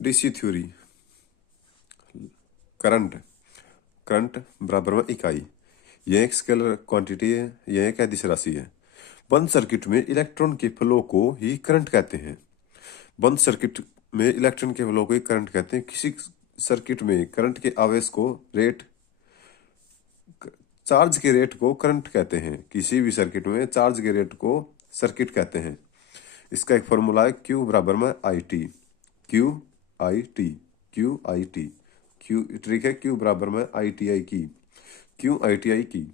DC theory. Current, current बराबर में इकाई। यह एक स्केलर क्वांटिटी है, यह एक अदिश राशि है। बंद सर्किट में इलेक्ट्रॉन के फ्लो को ही करंट कहते हैं। बंद सर्किट में इलेक्ट्रॉन के फ्लो को ही करंट कहते हैं। किसी सर्किट में करंट के आवेश को रेट, चार्ज के रेट को करंट कहते हैं। किसी भी सर्किट में चार्ज के रेट को सर्किट कहते हैं। इसका एक फॉर्मूला है Q बराबर में I T. Q I T, Q I T, Q trick है Q बराबर में आई टी आई की, क्यू आई टी आई की।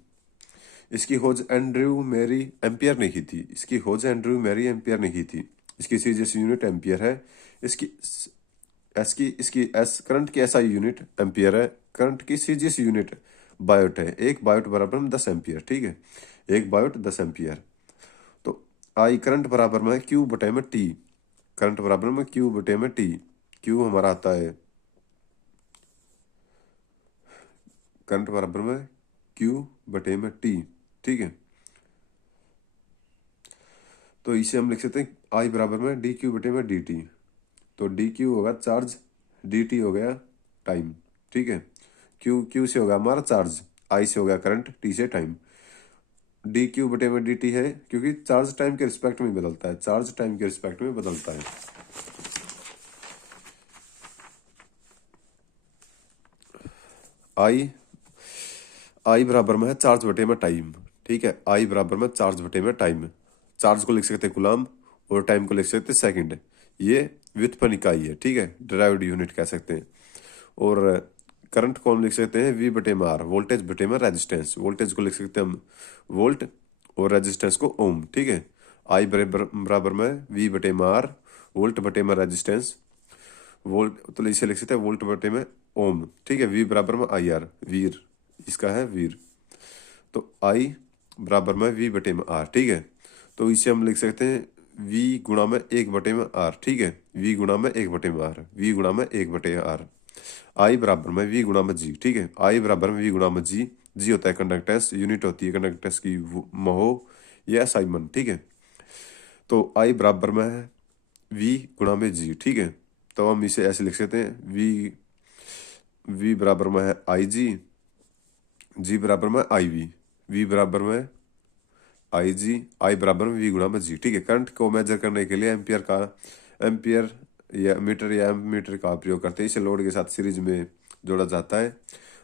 इसकी खोज एंड्रयू मैरी एम्पियर ने की थी। इसकी खोज एंड्रयू मैरी एम्पियर ने की थी। इसकी सीजीएस यूनिट एम्पियर है। इसकी इसकी एस करंट की एसआई यूनिट एम्पियर है। करंट की सीजीएस यूनिट बायोट है। एक बायोट बराबर में 10 एम्पियर। ठीक है, एक बायोट 10 एम्पियर। तो आई करंट बराबर में क्यू बटे में टी। करंट बराबर में क्यू बटे में टी। क्यू हमारा आता है, करंट बराबर में क्यू बटे में टी। ठीक है, तो इसे हम लिख सकते हैं आई बराबर में डी क्यू बटे में डी टी। तो डी क्यू होगा चार्ज, डी टी हो गया टाइम। ठीक है, क्यू क्यू से होगा हमारा चार्ज, आई से होगा करंट, टी से टाइम। डी क्यू बटे में डी टी है क्योंकि चार्ज टाइम के रिस्पेक्ट में बदलता है। चार्ज टाइम के रिस्पेक्ट में बदलता है। आई, आई बराबर में है चार्ज बटे में टाइम। ठीक है, आई बराबर में चार्ज बटे में टाइम। चार्ज को लिख सकते हैं कूलम और टाइम को लिख सकते हैं सेकंड। ये व्युत्पन्न इकाई है। ठीक है, डिराइव्ड यूनिट कह सकते हैं। और करंट को हम लिख सकते हैं वी बटे में आर, वोल्टेज बटे में रेजिस्टेंस। वोल्टेज को लिख सकते हैं हम वोल्ट और रेजिस्टेंस को ओम। ठीक है, आई बराबर में वी बटे में आर, वोल्ट बटे में रेजिस्टेंस, वोल्ट तो इसे लिख सकते हैं वोल्ट बटे में ओम। ठीक है, वी बराबर में आई आर, वीर इसका है वीर। तो आई बराबर में वी बटे में आर। ठीक है, तो इसे हम लिख सकते हैं वी गुणा में एक बटे में आर। ठीक है, वी गुणा में एक बटे में आर, वी गुणा में एक बटे आर। आई बराबर में वी गुणा में जी। ठीक है, आई बराबर में वी गुणा में जी। जी होता है कंडक्टेंस, यूनिट होती है कंडक्टेंस की महो या साइमन। ठीक है, तो आई बराबर में है वी गुणा में जी। ठीक है, तो हम इसे ऐसे लिख सकते हैं वी बराबर में है आई जी, जी बराबर में आई वी, वी बराबर में आई जी, आई बराबर में वी गुणा में जी। ठीक है, करंट को मेजर करने के लिए एम्पियर या एम्मीटर का प्रयोग करते हैं। इसे लोड के साथ सीरीज में जोड़ा जाता है।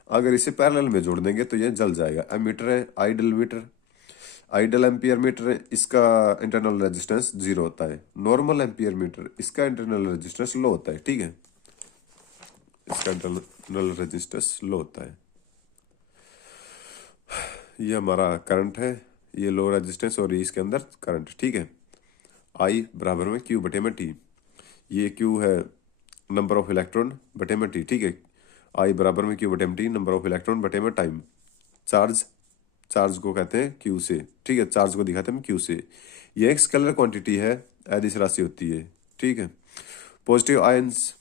अगर इसे पैरेलल में जोड़ देंगे तो ये जल जाएगा। एमीटर है ideal meter, ideal ampere meter है, इसका इंटरनल रेजिस्टेंस 0 होता है। नॉर्मल एम्पियर मीटर, इसका इंटरनल रेजिस्टेंस लो होता है। ठीक है, इसका इंटरनल रेजिस्टेंस लो होता है। ये हमारा करंट है, ये लो रेजिस्टेंस और ये इसके अंदर करंट। ठीक है, आई बराबर में क्यू बटे में टी। ये क्यू है नंबर ऑफ इलेक्ट्रॉन बटे में टी। ठीक है, आई बराबर में क्यू बटे में टी, नंबर ऑफ इलेक्ट्रॉन बटे में टाइम। चार्ज, चार्ज को कहते हैं क्यू से। ठीक है, चार्ज को दिखाते हैं क्यू से। ये एक स्केलर क्वांटिटी है, अदिश राशि होती है। ठीक है, पॉजिटिव आयंस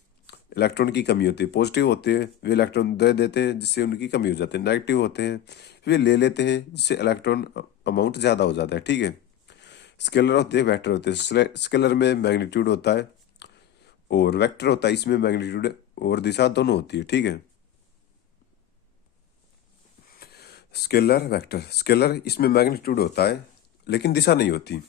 इलेक्ट्रॉन की कमी होती है। पॉजिटिव होते हैं वे इलेक्ट्रॉन दे देते हैं जिससे उनकी कमी हो जाती है। नेगेटिव होते हैं वे ले लेते हैं जिससे इलेक्ट्रॉन अमाउंट ज़्यादा हो जाता है। ठीक है, स्केलर होते हैं वेक्टर होते हैं। स्केलर में मैग्नीट्यूड होता है और वेक्टर होता है, इसमें मैग्नीट्यूड और दिशा दोनों होती है। ठीक है, स्केलर वेक्टर, स्केलर इसमें मैग्नीट्यूड होता है लेकिन दिशा नहीं होती।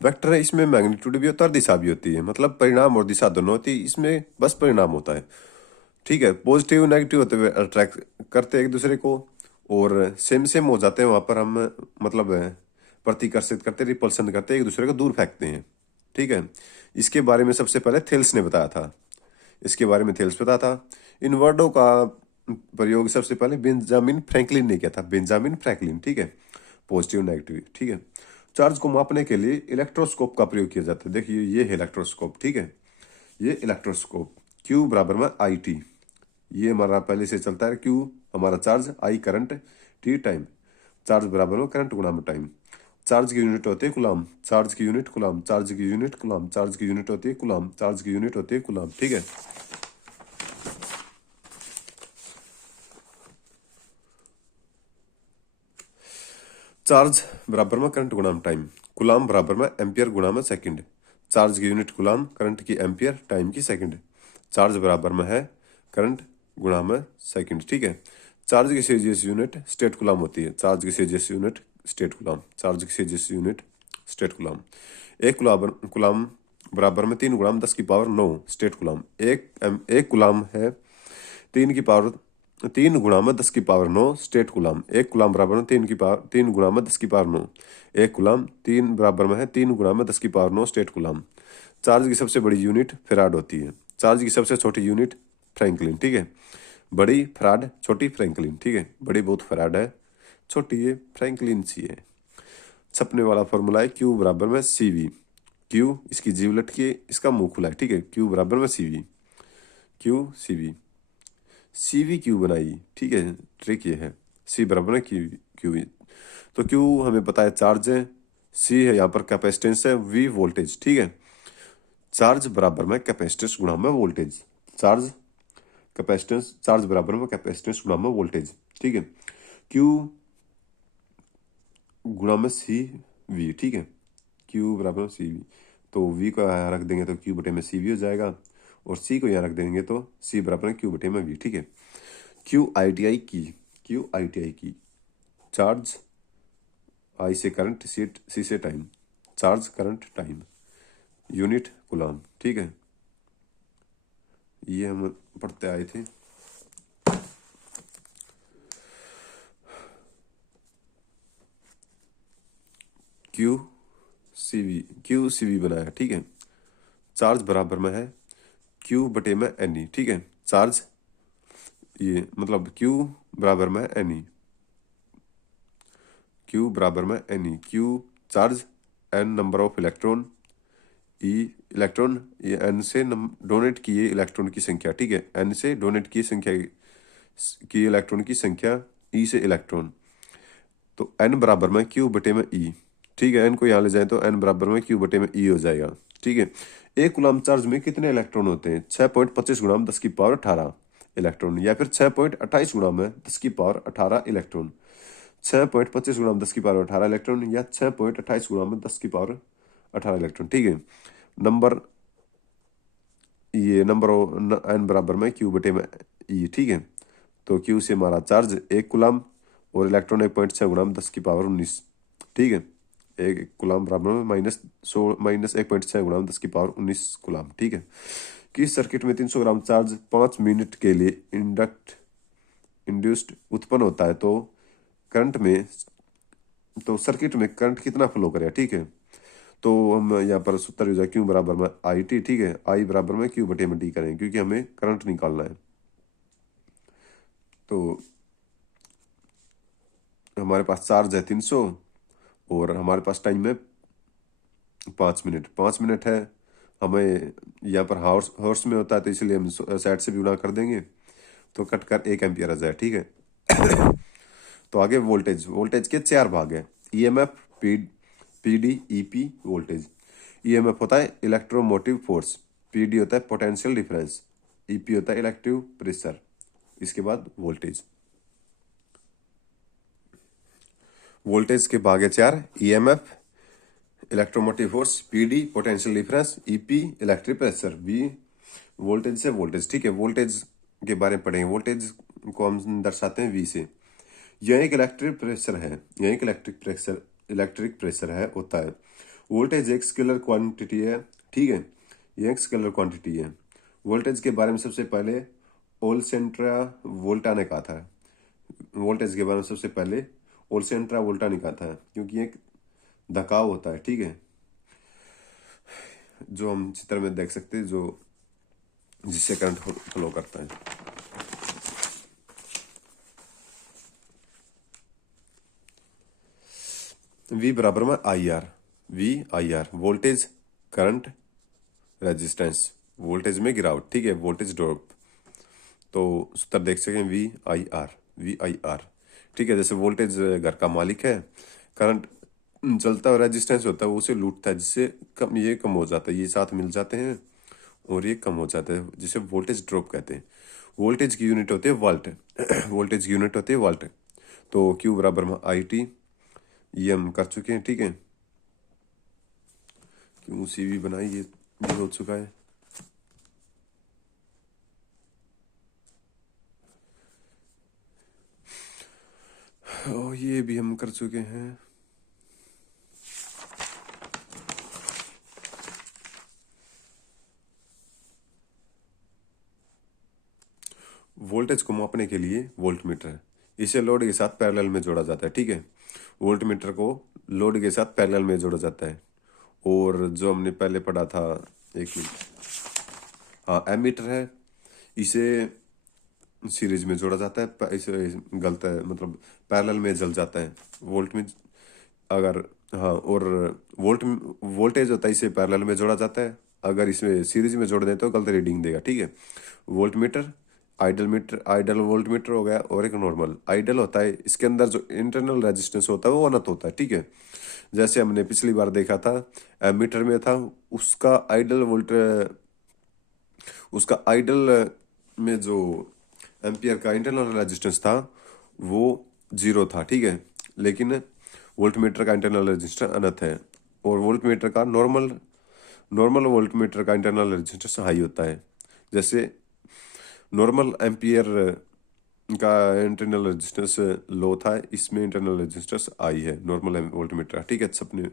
वेक्टर है इसमें मैग्नीट्यूड भी होता है और दिशा भी होती है, मतलब परिणाम और दिशा दोनों होती है, इसमें बस परिणाम होता है। ठीक है, पॉजिटिव नेगेटिव होते हुए अट्रैक्ट करते हैं एक दूसरे को और सेम सेम हो जाते हैं। वहां पर हम मतलब प्रतिकर्षित करते, रिपल्सन करते, एक दूसरे को दूर फेंकते हैं। ठीक है, इसके बारे में सबसे पहले थेल्स ने बताया था। इसके बारे में थेल्स बताया था। इन वर्डों का प्रयोग सबसे पहले बेंजामिन फ्रैंकलिन ने किया था। Benjamin Franklin. ठीक है, पॉजिटिव नेगेटिव। ठीक है, चार्ज को मापने के लिए इलेक्ट्रोस्कोप का प्रयोग किया जाता है। देखिए ये है इलेक्ट्रोस्कोप। ठीक है, ये इलेक्ट्रोस्कोप Q बराबर में आई टी। ये हमारा पहले से चलता है। Q हमारा charge, I current, T time. Charge बराबर में करंट गुणा में टाइम। चार्ज की यूनिट होती है कूलम, चार्ज की यूनिट कूलम, चार्ज की यूनिट कूलम, चार्ज की यूनिट होती है कूलम, चार्ज की यूनिट होती है कूलम। ठीक है, चार्ज बराबर में करंट गुणा में टाइम, कूलम बराबर में एम्पियर गुणा में सेकंड। चार्ज की यूनिट कूलम, करंट की एम्पियर, टाइम की सेकंड। चार्ज बराबर में है करंट गुणा में सेकंड, ठीक है। चार्ज की सीजीएस यूनिट स्टेट कूलम होती है। चार्ज की CGS unit state coulomb, charge की सीजीएस यूनिट स्टेट कूलम। एक कूलम बराबर में 3 × 10⁻⁹ स्टेट कूलम। एक कूलम है 3 × 10⁻⁹ स्टेट कूलम। एक कूलम बराबर में 3 × 10⁻⁹ एक कूलम 3 बराबर में है 3 × 10⁻⁹ स्टेट कूलम। चार्ज की सबसे बड़ी यूनिट फैराड होती है। चार्ज की सबसे छोटी यूनिट फ्रैंकलिन, ठीक है। बड़ी फैराड, छोटी फ्रैंकलिन, ठीक है। बड़ी बहुत फैराड है, छोटी ये फ्रैंकलिन सी है। छपने वाला फॉर्मूला है क्यू बराबर में CV। क्यू इसकी जीव लटकी है, इसका मुंह खुला है, ठीक है। क्यू बराबर में CV, Q CV, CV Q बनाई, ठीक है। ट्रिक ये है, C बराबर में क्यू क्यू। तो क्यू हमें पता है चार्ज है, C है यहाँ पर कैपेसिटेंस है, V वोल्टेज, ठीक है। चार्ज बराबर में कैपेसिटेंस गुणा में वोल्टेज। चार्ज बराबर में कैपेसिटेंस गुणा में वोल्टेज, ठीक है। क्यू गुणा में CV, ठीक है। क्यू बराबर में CV, तो V को यहाँ रख देंगे तो क्यू बटे में CV हो जाएगा, और C को यहाँ रख देंगे तो C बराबर में क्यू बटे में V, ठीक है। QITI की चार्ज, I से करंट, C से time. Charge current time, unit coulomb, ठीक है। ये हम पढ़ते आए थे। क्यू सीवी बनाया, ठीक है। चार्ज बराबर में है क्यू बटे में NE, ठीक है। चार्ज ये मतलब क्यू बराबर में NE, क्यू बराबर में NE। Q charge, N number of electron, E electron, ये N से डोनेट किए इलेक्ट्रॉन की संख्या, ठीक है। N से डोनेट किए संख्या की इलेक्ट्रॉन की संख्या, E से इलेक्ट्रॉन। तो N बराबर में क्यू बटे में E, ठीक है। N को यहाँ ले जाए तो N बराबर में क्यू बटे में E हो जाएगा, ठीक है। एक कूलम चार्ज में कितने इलेक्ट्रॉन होते हैं? 6.25 गुणा में 10⁻18 इलेक्ट्रॉन, या फिर 6.28 गुणा में 10⁻18 इलेक्ट्रॉन। 6.25 गुणा में 10⁻18 इलेक्ट्रॉन, या 6.28 गुणा में 10⁻18 इलेक्ट्रॉन, ठीक है। नंबर N बराबर में क्यू बटे में E, ठीक है। तो क्यू से हमारा चार्ज 1 कूलम और इलेक्ट्रॉन 1.6 गुणा में 10⁻19, ठीक है। एक कूलम बराबर में -1.6 गुणा में 10⁻19 कूलम, ठीक है। किस सर्किट में 300 ग्राम चार्ज 5 मिनट के लिए इंड्यूस्ड उत्पन्न होता है? तो करंट में, तो सर्किट में करंट कितना फ्लो करेगा, ठीक है। तो हम यहाँ पर सूत्र यूज है क्यू बराबर में IT, ठीक है। I बराबर में क्यू बटे में D करेंगे, क्योंकि हमें करंट निकालना है। तो हमारे पास चार्ज है 300 और हमारे पास टाइम है 5 मिनट। 5 मिनट है, हमें यहाँ पर हॉर्स में होता है, तो इसलिए हम साइड से भी गुणा कर देंगे, तो कट कर 1 एम्पियर आ जाए, ठीक है। तो आगे वोल्टेज के 4 भाग है। EMF, PD, EP, voltage. EMF होता है इलेक्ट्रोमोटिव फोर्स, PD होता है पोटेंशियल डिफरेंस, EP होता है इलेक्ट्रिक प्रेशर। इसके बाद वोल्टेज के भाग है 4। EMF electromotive force, PD potential difference, EP electric pressure, V voltage से वोल्टेज, ठीक है। वोल्टेज के बारे में पढ़ेंगे। वोल्टेज को हम दर्शाते हैं V से। यह एक इलेक्ट्रिक प्रेशर है होता है। वोल्टेज एक स्केलर क्वांटिटी है, ठीक है। यह एक स्केलर क्वांटिटी है। वोल्टेज के बारे में सबसे पहले ओलसेंट्रा वोल्टा ने कहा था। वोल्टेज के बारे में सबसे पहले ओलसेंट्रा वोल्टा ने कहा था, क्योंकि एक धकाव होता है, ठीक है, जो हम चित्र में देख सकते हैं, जो जिससे करंट फ्लो करता है। V बराबर में IR, voltage, current, resistance. Voltage में गिरावट, ठीक है, वोल्टेज ड्रॉप। तो सूत्र देख सकें VIR, ठीक है। जैसे वोल्टेज घर का मालिक है, करंट चलता है, रेजिस्टेंस होता है वो उसे लूटता है, जिससे कम हो जाता है, ये साथ मिल जाते हैं और ये कम हो जाता है, जिसे वोल्टेज ड्रॉप कहते हैं। वोल्टेज की यूनिट होती है वाल्ट। वोल्टेज की यूनिट होती है वाल्ट। तो Q बराबर में IT, ये हम कर चुके हैं, ठीक है। क्यों CV बनाई, ये भी हो चुका है। ये भी हम कर चुके हैं। वोल्टेज को मापने के लिए वोल्ट मीटर, इसे लोड के साथ पैरेलल में जोड़ा जाता है। ठीक है, वोल्ट मीटर को लोड के साथ पैरेलल में जोड़ा जाता है। और जो हमने पहले पढ़ा था, एक मिनट, हाँ, एमीटर है, इसे सीरीज में जोड़ा जाता है, इसे गलत है, मतलब पैरेलल में जल जाता है। वोल्ट में अगर, हाँ, और वोल्टेज होता है, इसे पैरेलल में जोड़ा जाता है। अगर इसमें सीरीज में जोड़ दें तो गलत रीडिंग देगा। ठीक है, volt meter, ideal meter, ideal volt meter हो गया, और एक नॉर्मल। आइडल होता है, इसके अंदर जो इंटरनल रेजिस्टेंस होता है वो अनंत होता है। ठीक है, जैसे हमने पिछली बार देखा था, एमीटर में था, उसका आइडल वोल्ट, उसका आइडल में जो एम्पियर का इंटरनल रेजिस्टेंस था वो 0 था। ठीक है, लेकिन वोल्ट मीटर का इंटरनल रेजिस्टेंस अनंत है। और वोल्ट मीटर का नॉर्मल नॉर्मल वोल्ट मीटर का इंटरनल रेजिस्टेंस हाई होता है। जैसे नॉर्मल एम्पियर का इंटरनल रेजिस्टेंस लो था, इसमें इंटरनल रेजिस्टेंस आई है नॉर्मल वोल्ट मीटर। ठीक है, सबने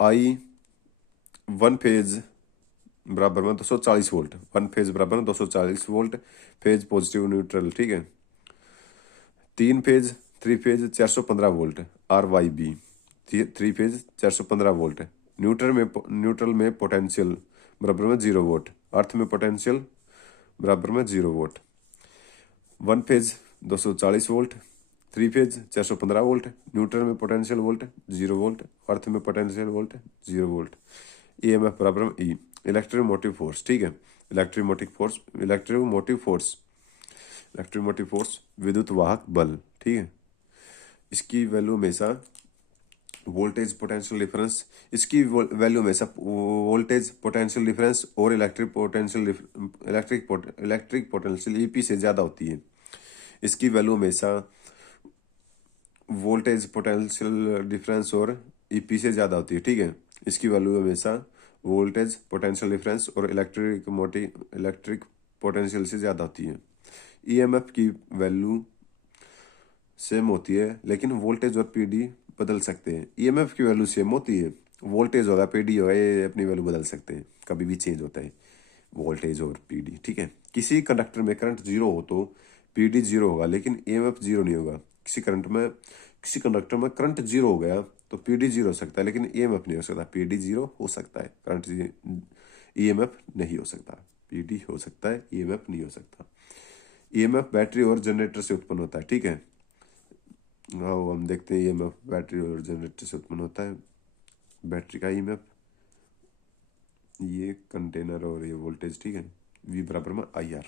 आई 1 फेज बराबर में 240 वोल्ट, 1 फेज बराबर में 240 वोल्ट, फेज पॉजिटिव न्यूट्रल। ठीक है, 3 phase, 3 phase 415 volt, RYB, 3 phase 415 volt. Neutral में पोटेंशियल बराबर में 0 वोल्ट, अर्थ में पोटेंशियल बराबर में 0 volt. 1 phase 240 volt, 3 phase 415 volt, neutral में पोटेंशियल वोल्ट 0 वोल्ट, अर्थ में पोटेंशियल वोल्ट 0 वोल्ट। EMF बराबर में E, इलेक्ट्रोमोटिव फोर्स। ठीक है, इलेक्ट्रोमोटिव फोर्स विद्युत वाहक बल। ठीक है, इसकी वैल्यू हमेशा वोल्टेज पोटेंशियल डिफरेंस, इसकी वैल्यू हमेशा वोल्टेज पोटेंशियल डिफरेंस और इलेक्ट्रिक पोटेंशियल EP से ज़्यादा होती है। इसकी वैल्यू हमेशा वोल्टेज पोटेंशियल डिफरेंस और EP से ज़्यादा होती है। ठीक है, इसकी वैल्यू हमेशा वोल्टेज पोटेंशियल डिफरेंस और इलेक्ट्रिक पोटेंशियल से ज़्यादा होती है। EMF की वैल्यू सेम होती है, लेकिन वोल्टेज और PD बदल सकते हैं। EMF की वैल्यू सेम होती है, वोल्टेज होगा, PD होगा, ये अपनी वैल्यू बदल सकते हैं, कभी भी चेंज होता है वोल्टेज और PD। ठीक है, किसी कंडक्टर में करंट 0 हो तो PD 0 होगा, लेकिन EMF 0 नहीं होगा। किसी कंडक्टर में करंट 0 हो गया तो PD 0 हो सकता है, लेकिन EMF नहीं हो सकता। PD 0 हो सकता है, करंट EMF नहीं हो सकता। PD हो सकता है, EMF नहीं हो सकता। EMF बैटरी और जनरेटर से उत्पन्न होता है। ठीक है, हाँ, वो हम देखते हैं, EMF बैटरी और जनरेटर से उत्पन्न होता है। बैटरी का EMF, ये कंटेनर और ये वोल्टेज। ठीक है, V बराबर में IR।